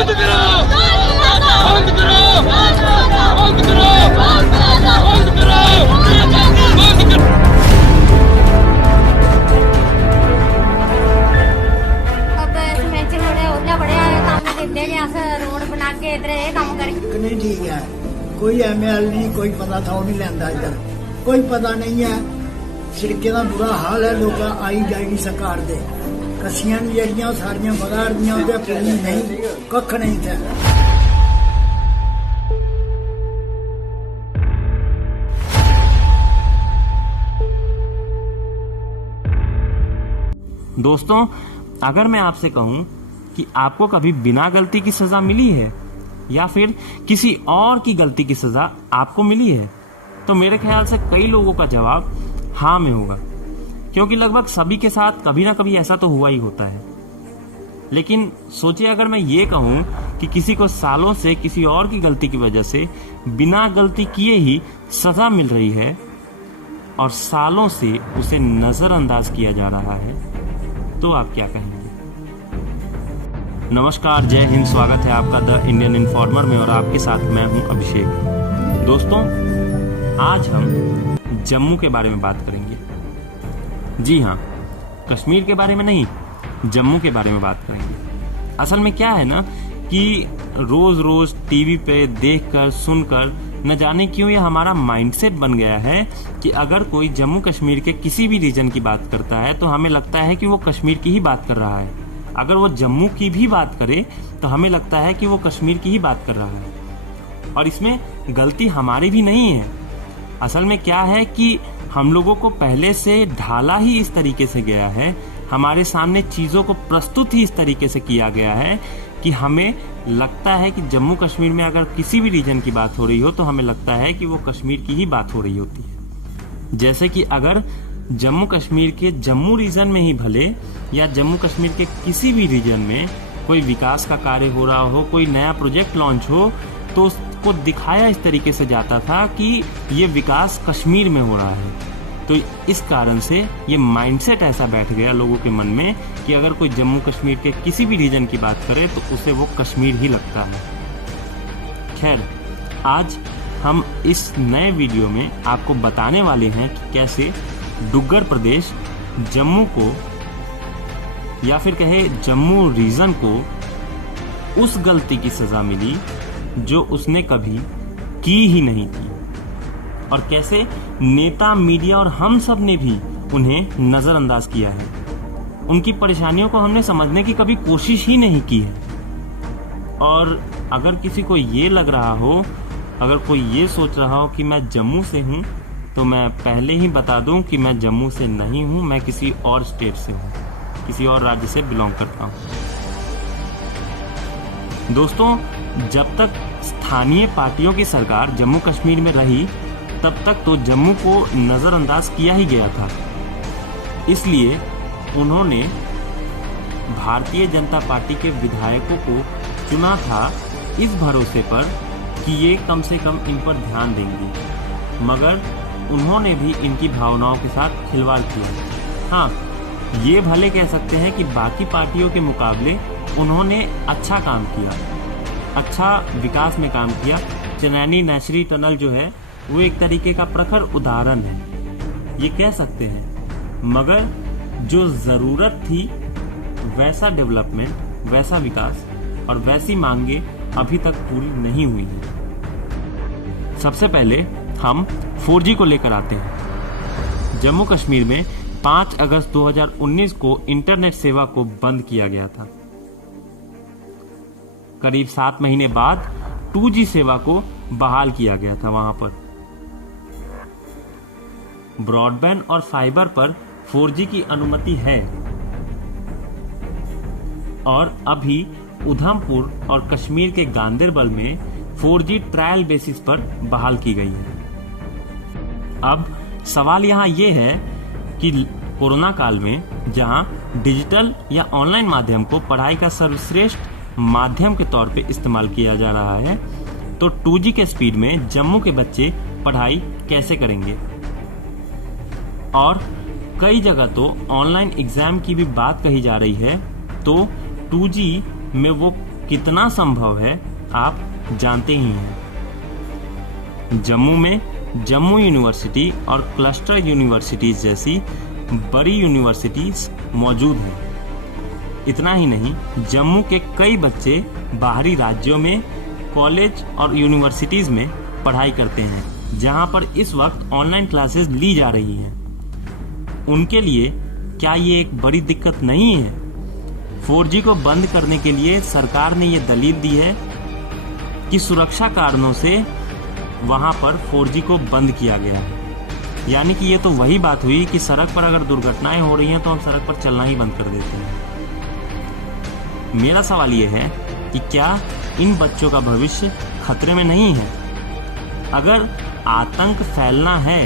बंद करो, बंद करो, बंद करो, बंद करो, बंद करो। अब इसमें बड़े होता बड़े काम देते हैं अस रोड बना के इधर ये काम करें। नहीं ठीक है, कोई एमएल नहीं, कोई पता था नहीं लेंदा इधर, कोई पता नहीं है। सड़कें का बुरा हाल है, लोग आई जाई नहीं सरकार दे कसियां जड़ियां सारियां बगाड़ दियां पूरी नहीं, कख नहीं था। दोस्तों, अगर मैं आपसे कहूं कि आपको कभी बिना गलती की सजा मिली है या फिर किसी और की गलती की सजा आपको मिली है, तो मेरे ख्याल से कई लोगों का जवाब हाँ में होगा, क्योंकि लगभग सभी के साथ कभी ना कभी ऐसा तो हुआ ही होता है। लेकिन सोचिए, अगर मैं ये कहूं कि किसी को सालों से किसी और की गलती की वजह से बिना गलती किए ही सजा मिल रही है और सालों से उसे नजरअंदाज किया जा रहा है, तो आप क्या कहेंगे? नमस्कार, जय हिंद, स्वागत है आपका द इंडियन इन्फॉर्मर में और आपके साथ मैं हूं अभिषेक। दोस्तों, आज हम जम्मू के बारे में बात करेंगे। जी हाँ, कश्मीर के बारे में नहीं, जम्मू के बारे में बात करेंगे। असल में क्या है ना कि रोज रोज टीवी पे देखकर सुनकर न जाने क्यों ये हमारा माइंडसेट बन गया है कि अगर कोई जम्मू कश्मीर के किसी भी रीजन की बात करता है तो हमें लगता है कि वो कश्मीर की ही बात कर रहा है। अगर वो जम्मू की भी बात करे तो हमें लगता है कि वो कश्मीर की ही बात कर रहा है। और इसमें गलती हमारी भी नहीं है। असल में क्या है कि हम लोगों को पहले से ढाला ही इस तरीके से गया है, हमारे सामने चीजों को प्रस्तुत ही इस तरीके से किया गया है कि हमें लगता है कि जम्मू कश्मीर में अगर किसी भी रीजन की बात हो रही हो तो हमें लगता है कि वो कश्मीर की ही बात हो रही होती है। जैसे कि अगर जम्मू कश्मीर के जम्मू रीजन में ही भले या जम्मू कश्मीर के किसी भी रीजन में कोई विकास का कार्य हो रहा हो, कोई नया प्रोजेक्ट लॉन्च हो, तो उसको दिखाया इस तरीके से जाता था कि ये विकास कश्मीर में हो रहा है। तो इस कारण से ये माइंडसेट ऐसा बैठ गया लोगों के मन में कि अगर कोई जम्मू कश्मीर के किसी भी रीजन की बात करे तो उसे वो कश्मीर ही लगता है। खैर, आज हम इस नए वीडियो में आपको बताने वाले हैं कि कैसे डुग्गर प्रदेश जम्मू को या फिर कहे जम्मू रीजन को उस गलती की सजा मिली जो उसने कभी की ही नहीं थी, और कैसे नेता, मीडिया और हम सब ने भी उन्हें नजरअंदाज किया है। उनकी परेशानियों को हमने समझने की कभी कोशिश ही नहीं की है। और अगर किसी को ये लग रहा हो, अगर कोई ये सोच रहा हो कि मैं जम्मू से हूँ, तो मैं पहले ही बता दूं कि मैं जम्मू से नहीं हूँ, मैं किसी और स्टेट से हूँ, किसी और राज्य से बिलोंग करता हूँ। दोस्तों, जब तक स्थानीय पार्टियों की सरकार जम्मू कश्मीर में रही तब तक तो जम्मू को नजरअंदाज किया ही गया था। इसलिए उन्होंने भारतीय जनता पार्टी के विधायकों को चुना था इस भरोसे पर कि ये कम से कम इन पर ध्यान देंगे, मगर उन्होंने भी इनकी भावनाओं के साथ खिलवाड़ किया। हाँ, ये भले कह सकते हैं कि बाकी पार्टियों के मुकाबले उन्होंने अच्छा काम किया, अच्छा विकास में काम किया। चनैनी नैशरी टनल जो है वो एक तरीके का प्रखर उदाहरण है, ये कह सकते हैं। मगर जो जरूरत थी वैसा डेवलपमेंट, वैसा विकास और वैसी मांगे अभी तक पूरी नहीं हुई है। सबसे पहले हम 4G को लेकर आते हैं। जम्मू कश्मीर में 5 अगस्त 2019 को इंटरनेट सेवा को बंद किया गया था। करीब 7 महीने बाद 2G सेवा को बहाल किया गया था। वहां पर ब्रॉडबैंड और फाइबर पर 4G की अनुमति है और अभी उधमपुर और कश्मीर के गांदरबल में 4G ट्रायल बेसिस पर बहाल की गई है। अब सवाल यहाँ ये है कि कोरोना काल में जहां डिजिटल या ऑनलाइन माध्यम को पढ़ाई का सर्वश्रेष्ठ माध्यम के तौर पे इस्तेमाल किया जा रहा है, तो 2G के स्पीड में जम्मू के बच्चे पढ़ाई कैसे करेंगे? और कई जगह तो ऑनलाइन एग्जाम की भी बात कही जा रही है, तो 2G में वो कितना संभव है आप जानते ही हैं। जम्मू में जम्मू यूनिवर्सिटी और क्लस्टर यूनिवर्सिटीज जैसी बड़ी यूनिवर्सिटीज मौजूद हैं। इतना ही नहीं, जम्मू के कई बच्चे बाहरी राज्यों में कॉलेज और यूनिवर्सिटीज में पढ़ाई करते हैं, जहां पर इस वक्त ऑनलाइन क्लासेस ली जा रही हैं। उनके लिए क्या ये एक बड़ी दिक्कत नहीं है? 4G को बंद करने के लिए सरकार ने ये दलील दी है कि सुरक्षा कारणों से वहां पर 4G को बंद किया गया है। यानी कि ये तो वही बात हुई कि सड़क पर अगर दुर्घटनाएं हो रही हैं तो हम सड़क पर चलना ही बंद कर देते हैं। मेरा सवाल ये है कि क्या इन बच्चों का भविष्य खतरे में नहीं है? अगर आतंक फैलना है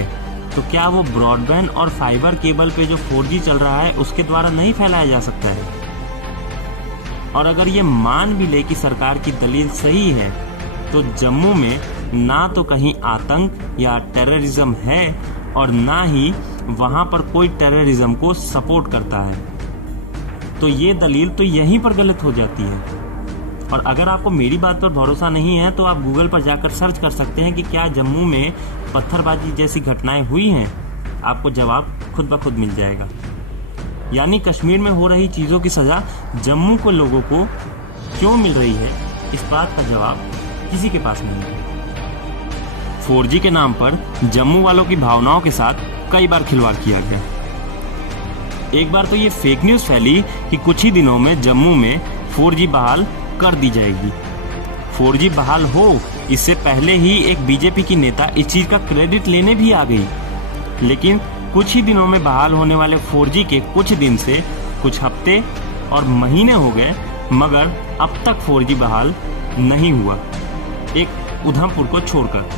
तो क्या वो ब्रॉडबैंड और फाइबर केबल पे जो 4G चल रहा है उसके द्वारा नहीं फैलाया जा सकता है? और अगर ये मान भी ले कि सरकार की दलील सही है, तो जम्मू में ना तो कहीं आतंक या टेररिज्म है और ना ही वहां पर कोई टेररिज्म को सपोर्ट करता है। तो ये दलील तो यहीं पर गलत हो जाती है। और अगर आपको मेरी बात पर भरोसा नहीं है तो आप गूगल पर जाकर सर्च कर सकते हैं कि क्या जम्मू में पत्थरबाजी जैसी घटनाएं हुई हैं। आपको जवाब खुद ब खुद मिल जाएगा। यानी कश्मीर में हो रही चीजों की सजा जम्मू के लोगों को क्यों मिल रही है, इस बात का जवाब किसी के पास नहीं है। 4G के नाम पर जम्मू वालों की भावनाओं के साथ कई बार खिलवाड़ किया गया। एक बार तो ये फेक न्यूज फैली कि कुछ ही दिनों में जम्मू में 4G बहाल कर दी जाएगी। 4G बहाल हो इससे पहले ही एक बीजेपी की नेता इस चीज का क्रेडिट लेने भी आ गई। लेकिन कुछ ही दिनों में बहाल होने वाले 4G के कुछ दिन से कुछ हफ्ते और महीने हो गए, मगर अब तक 4G बहाल नहीं हुआ, एक उधमपुर को छोड़कर।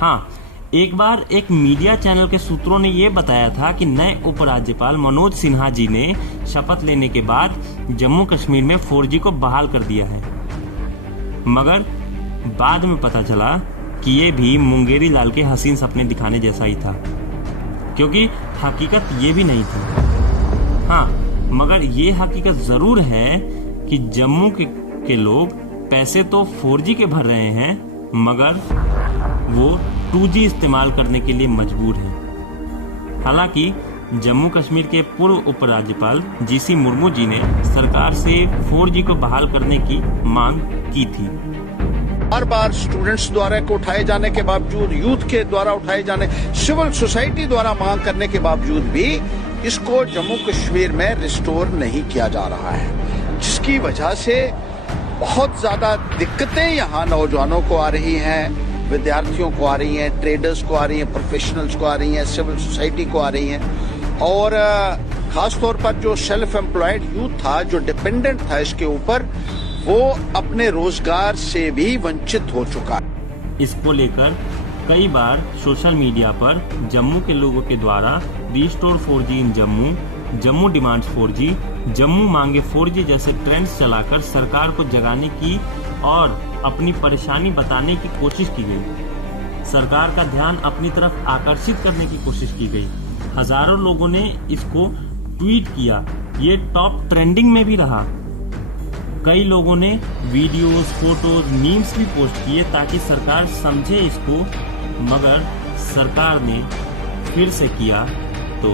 हाँ, एक बार एक मीडिया चैनल के सूत्रों ने यह बताया था कि नए उपराज्यपाल मनोज सिन्हा जी ने शपथ लेने के बाद जम्मू कश्मीर में 4G को बहाल कर दिया है। मगर बाद में पता चला कि ये भी मुंगेरी लाल के हसीन सपने दिखाने जैसा ही था, क्योंकि हकीकत ये भी नहीं थी। हाँ, मगर ये हकीकत जरूर है कि जम्मू के लोग पैसे तो 4G के भर रहे हैं, मगर वो 2G इस्तेमाल करने के लिए मजबूर हैं। हालांकि जम्मू कश्मीर के पूर्व उपराज्यपाल GC मुर्मू जी ने सरकार से 4G को बहाल करने की मांग की थी। बार बार स्टूडेंट्स द्वारा को उठाए जाने के बावजूद, यूथ के द्वारा उठाए जाने, सिविल सोसाइटी द्वारा मांग करने के बावजूद भी इसको जम्मू कश्मीर में रिस्टोर नहीं किया जा रहा है, जिसकी वजह से बहुत ज्यादा दिक्कतें यहाँ नौजवानों को आ रही हैं, विद्यार्थियों को आ रही हैं, ट्रेडर्स को आ रही हैं, प्रोफेशनल्स को आ रही हैं, सिविल सोसाइटी को आ रही हैं। और खास तौर पर जो सेल्फ एम्प्लॉयड यूथ था, जो डिपेंडेंट था इसके ऊपर, वो अपने रोजगार से भी वंचित हो चुका है। इसको लेकर कई बार सोशल मीडिया पर जम्मू के लोगों के द्वारा रिस्टोर 4G इन जम्मू, जम्मू डिमांड्स 4G, जम्मू मांगे 4G जैसे ट्रेंड्स चलाकर सरकार को जगाने की और अपनी परेशानी बताने की कोशिश की गई। सरकार का ध्यान अपनी तरफ आकर्षित करने की कोशिश की गई। हजारों लोगों ने इसको ट्वीट किया, ये टॉप ट्रेंडिंग में भी रहा। कई लोगों ने वीडियोस, फोटोज, मीम्स भी पोस्ट किए ताकि सरकार समझे इसको, मगर सरकार ने फिर से किया तो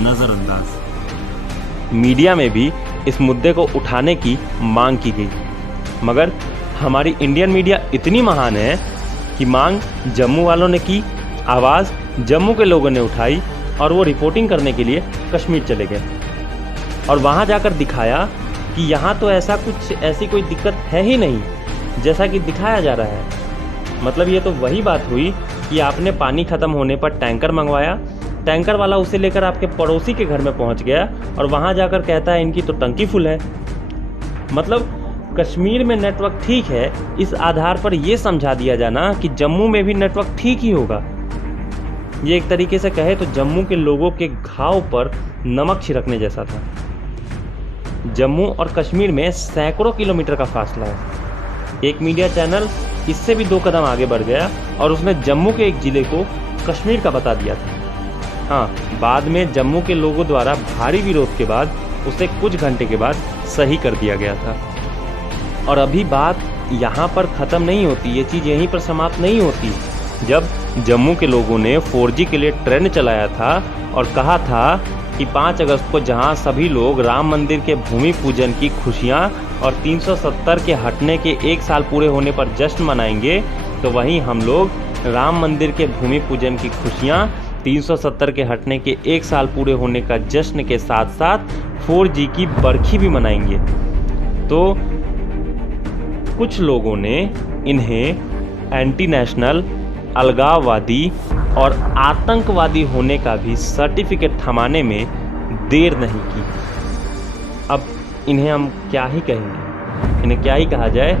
नजरअंदाज। मीडिया में भी इस मुद्दे को उठाने की मांग की गई, मगर हमारी इंडियन मीडिया इतनी महान है कि मांग जम्मू वालों ने की, आवाज़ जम्मू के लोगों ने उठाई और वो रिपोर्टिंग करने के लिए कश्मीर चले गए और वहाँ जाकर दिखाया कि यहाँ तो ऐसी कोई दिक्कत है ही नहीं जैसा कि दिखाया जा रहा है। मतलब ये तो वही बात हुई कि आपने पानी ख़त्म होने पर टैंकर मंगवाया, टैंकर वाला उसे लेकर आपके पड़ोसी के घर में पहुँच गया और वहाँ जाकर कहता है इनकी तो टंकी फुल है। मतलब कश्मीर में नेटवर्क ठीक है, इस आधार पर यह समझा दिया जाना कि जम्मू में भी नेटवर्क ठीक ही होगा। ये एक तरीके से कहे तो जम्मू के लोगों के घाव पर नमक छिड़कने जैसा था। जम्मू और कश्मीर में सैकड़ों किलोमीटर का फासला है। एक मीडिया चैनल इससे भी 2 कदम आगे बढ़ गया और उसने जम्मू के एक जिले को कश्मीर का बता दिया था। हाँ, बाद में जम्मू के लोगों द्वारा भारी विरोध के बाद उसे कुछ घंटे के बाद सही कर दिया गया था। और अभी बात यहाँ पर ख़त्म नहीं होती, ये चीज़ यहीं पर समाप्त नहीं होती। जब जम्मू के लोगों ने 4G के लिए ट्रेंड चलाया था और कहा था कि 5 अगस्त को जहां सभी लोग राम मंदिर के भूमि पूजन की खुशियां और 370 के हटने के 1 साल पूरे होने पर जश्न मनाएंगे, तो वहीं हम लोग राम मंदिर के भूमि पूजन की खुशियां 370 के हटने के 1 साल पूरे होने का जश्न के साथ साथ 4G की बरखी भी मनाएंगे। तो कुछ लोगों ने इन्हें एंटी नेशनल, अलगाववादी और आतंकवादी होने का भी सर्टिफिकेट थमाने में देर नहीं की। अब इन्हें हम क्या ही कहेंगे, इन्हें क्या ही कहा जाए।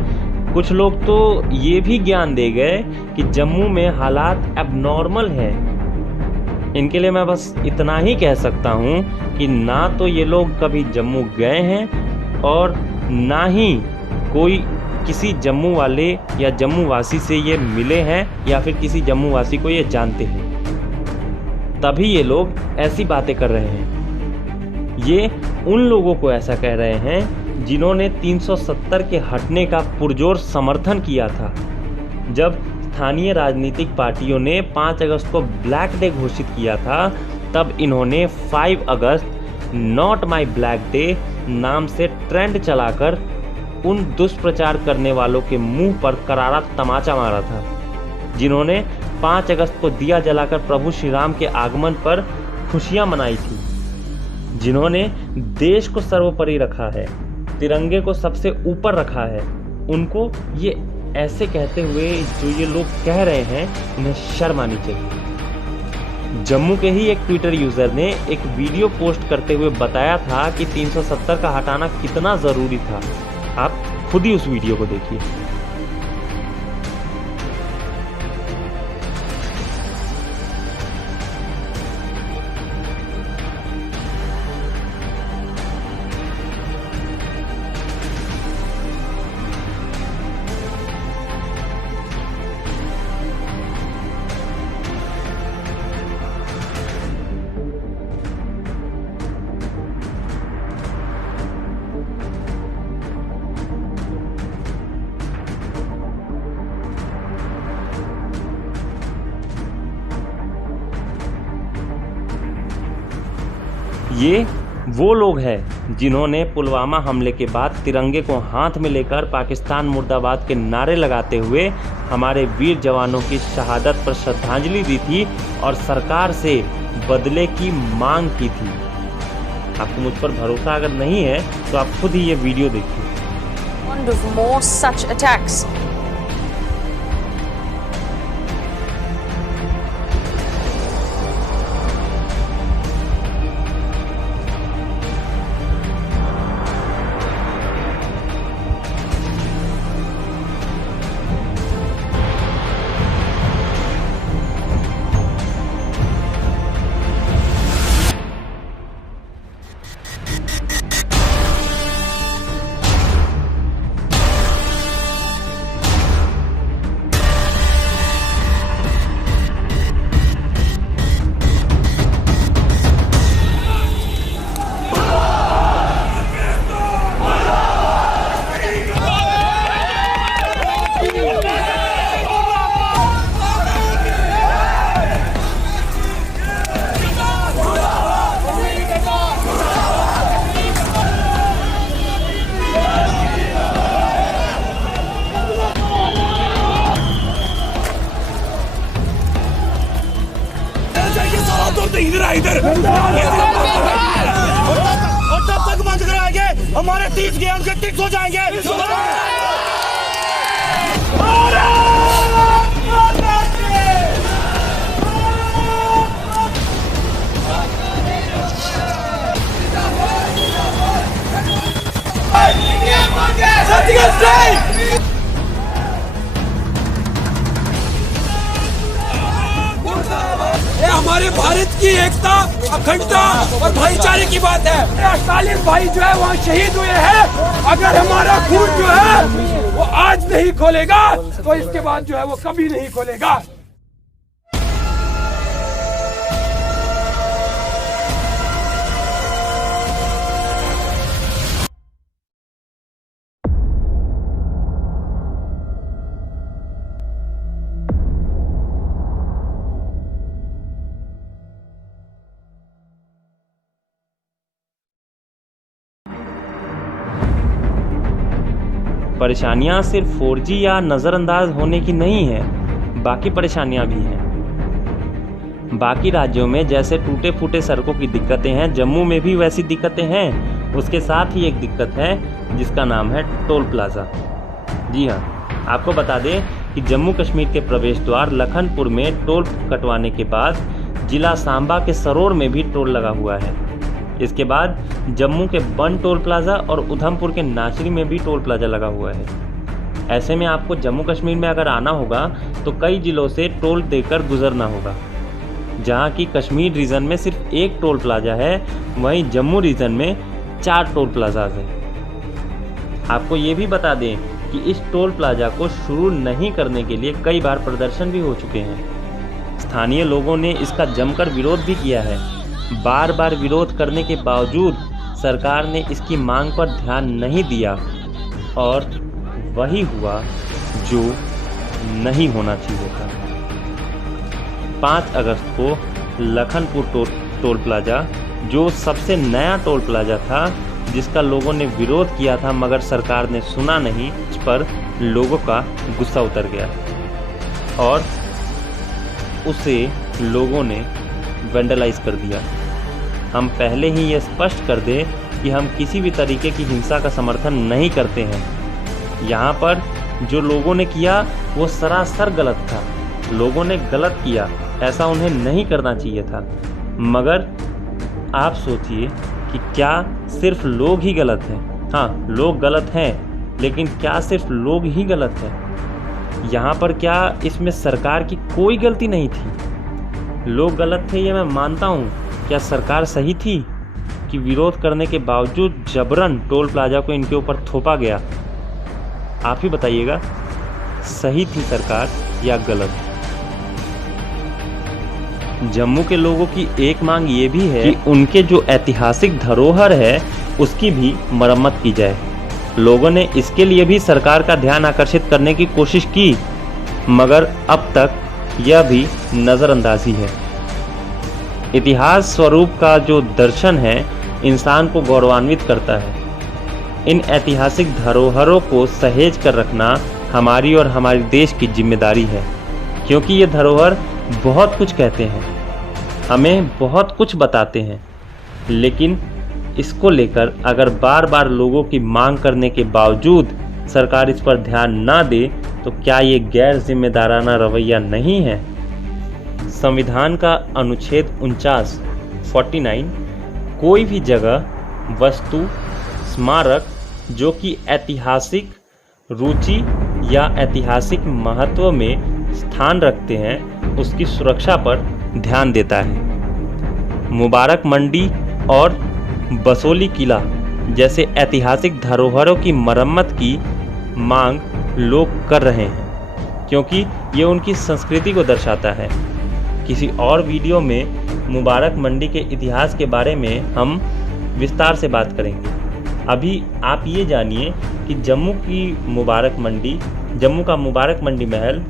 कुछ लोग तो ये भी ज्ञान दे गए कि जम्मू में हालात एबनॉर्मल है। इनके लिए मैं बस इतना ही कह सकता हूँ कि ना तो ये लोग कभी जम्मू गए हैं और ना ही कोई किसी जम्मू वाले या जम्मू वासी से ये मिले हैं या फिर किसी जम्मू वासी को ये जानते हैं, तभी ये लोग ऐसी बातें कर रहे हैं। ये उन लोगों को ऐसा कह रहे हैं जिन्होंने 370 के हटने का पुरजोर समर्थन किया था। जब स्थानीय राजनीतिक पार्टियों ने 5 अगस्त को ब्लैक डे घोषित किया था, तब इन्होंने 5 अगस्त नॉट माई ब्लैक डे नाम से ट्रेंड चलाकर उन दुष्प्रचार करने वालों के मुंह पर करारा तमाचा मारा था, जिन्होंने 5 अगस्त को दिया जलाकर प्रभु श्री राम के आगमन पर खुशियां मनाई थी, जिन्होंने देश को सर्वोपरि रखा है, तिरंगे को सबसे ऊपर रखा है। उनको ये ऐसे कहते हुए जो ये लोग कह रहे हैं, इन्हें शर्म आनी चाहिए। जम्मू के ही एक ट्विटर यूजर ने एक वीडियो पोस्ट करते हुए बताया था कि 370 का हटाना कितना ज़रूरी था। आप खुद ही उस वीडियो को देखिए। ये वो लोग हैं जिन्होंने पुलवामा हमले के बाद तिरंगे को हाथ में लेकर पाकिस्तान मुर्दाबाद के नारे लगाते हुए हमारे वीर जवानों की शहादत पर श्रद्धांजलि दी थी और सरकार से बदले की मांग की थी। आपको मुझ पर भरोसा अगर नहीं है तो आप खुद ही ये वीडियो देखिए। Of more such attacks. इधर और तब तक बंद कराएंगे, हमारे 30 गेम के टिक्स हो जाएंगे। हमारे भारत की एकता, अखंडता और भाईचारे की बात है। स्टालिन भाई जो है वहाँ शहीद हुए हैं। अगर हमारा खून जो है वो आज नहीं खोलेगा तो इसके बाद जो है वो कभी नहीं खोलेगा। परेशानियां सिर्फ 4G या नज़रअंदाज होने की नहीं है, बाकी परेशानियां भी हैं। बाकी राज्यों में जैसे टूटे फूटे सड़कों की दिक्कतें हैं, जम्मू में भी वैसी दिक्कतें हैं। उसके साथ ही एक दिक्कत है जिसका नाम है टोल प्लाज़ा। जी हाँ, आपको बता दें कि जम्मू कश्मीर के प्रवेश द्वार लखनपुर में टोल कटवाने के बाद जिला सांबा के सरोर में भी टोल लगा हुआ है। इसके बाद जम्मू के बन टोल प्लाज़ा और उधमपुर के नाचरी में भी टोल प्लाज़ा लगा हुआ है। ऐसे में आपको जम्मू कश्मीर में अगर आना होगा तो कई जिलों से टोल देकर गुजरना होगा। जहाँ की कश्मीर रीजन में सिर्फ एक टोल प्लाज़ा है, वहीं जम्मू रीजन में 4 टोल प्लाज़ाज हैं। आपको ये भी बता दें कि इस टोल प्लाज़ा को शुरू नहीं करने के लिए कई बार प्रदर्शन भी हो चुके हैं। स्थानीय लोगों ने इसका जमकर विरोध भी किया है। बार बार विरोध करने के बावजूद सरकार ने इसकी मांग पर ध्यान नहीं दिया और वही हुआ जो नहीं होना चाहिए था। 5 अगस्त को लखनपुर टोल प्लाज़ा, जो सबसे नया टोल प्लाज़ा था जिसका लोगों ने विरोध किया था मगर सरकार ने सुना नहीं, इस पर लोगों का गुस्सा उतर गया और उसे लोगों ने वेंडलाइज कर दिया। हम पहले ही ये स्पष्ट कर दें कि हम किसी भी तरीके की हिंसा का समर्थन नहीं करते हैं। यहाँ पर जो लोगों ने किया वो सरासर गलत था। लोगों ने गलत किया, ऐसा उन्हें नहीं करना चाहिए था। मगर आप सोचिए कि क्या सिर्फ लोग ही गलत हैं? हाँ, लोग गलत हैं, लेकिन क्या सिर्फ लोग ही गलत हैं? यहाँ पर क्या इसमें सरकार की कोई गलती नहीं थी? लोग गलत थे ये मैं मानता हूँ। क्या सरकार सही थी कि विरोध करने के बावजूद जबरन टोल प्लाज़ा को इनके ऊपर थोपा गया? आप ही बताइएगा, सही थी सरकार या गलत? जम्मू के लोगों की एक मांग ये भी है कि उनके जो ऐतिहासिक धरोहर है उसकी भी मरम्मत की जाए। लोगों ने इसके लिए भी सरकार का ध्यान आकर्षित करने की कोशिश की, मगर अब तक यह भी नज़रअंदाजी है। इतिहास स्वरूप का जो दर्शन है इंसान को गौरवान्वित करता है। इन ऐतिहासिक धरोहरों को सहेज कर रखना हमारी और हमारे देश की जिम्मेदारी है, क्योंकि ये धरोहर बहुत कुछ कहते हैं, हमें बहुत कुछ बताते हैं। लेकिन इसको लेकर अगर बार बार लोगों की मांग करने के बावजूद सरकार इस पर ध्यान ना दे तो क्या ये गैर जिम्मेदाराना रवैया नहीं है? संविधान का अनुच्छेद 49 कोई भी जगह, वस्तु, स्मारक जो कि ऐतिहासिक रुचि या ऐतिहासिक महत्व में स्थान रखते हैं उसकी सुरक्षा पर ध्यान देता है। मुबारक मंडी और बसोली किला जैसे ऐतिहासिक धरोहरों की मरम्मत की मांग लोग कर रहे हैं, क्योंकि ये उनकी संस्कृति को दर्शाता है। किसी और वीडियो में मुबारक मंडी के इतिहास के बारे में हम विस्तार से बात करेंगे। अभी आप ये जानिए कि जम्मू का मुबारक मंडी महल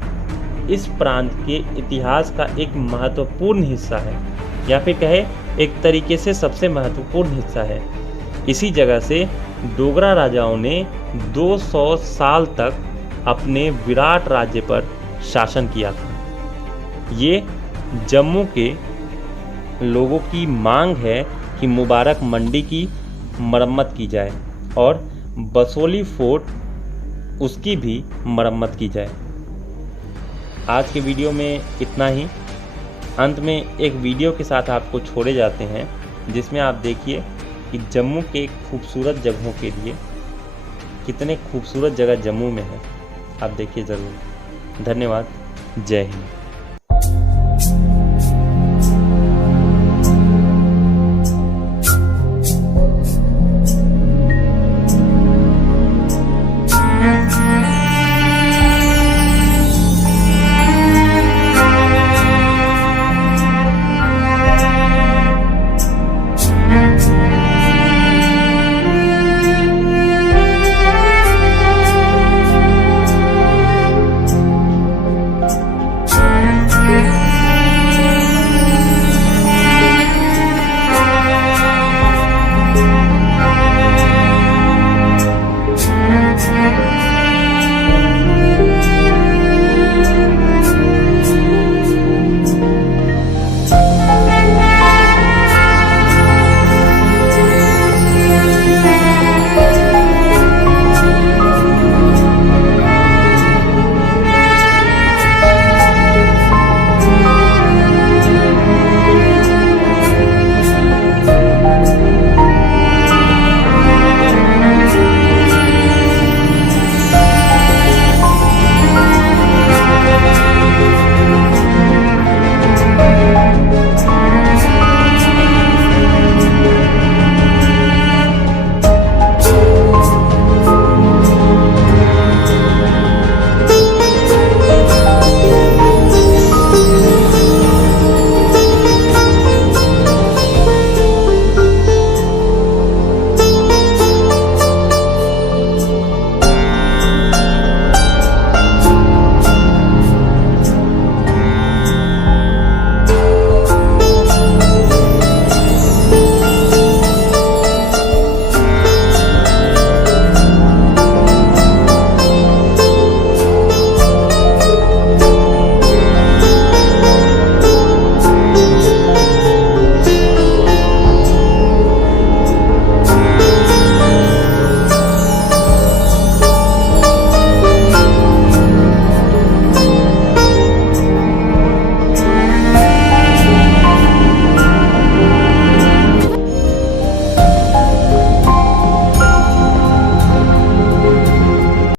इस प्रांत के इतिहास का एक महत्वपूर्ण हिस्सा है, या फिर कहे एक तरीके से सबसे महत्वपूर्ण हिस्सा है। इसी जगह से डोगरा राजाओं ने 200 साल तक अपने विराट राज्य पर शासन किया था। ये जम्मू के लोगों की मांग है कि मुबारक मंडी की मरम्मत की जाए और बसोली फोर्ट उसकी भी मरम्मत की जाए। आज के वीडियो में इतना ही। अंत में एक वीडियो के साथ आपको छोड़े जाते हैं जिसमें आप देखिए कि जम्मू के खूबसूरत जगहों के लिए कितने खूबसूरत जगह जम्मू में है। आप देखिए ज़रूर। धन्यवाद। जय हिंद।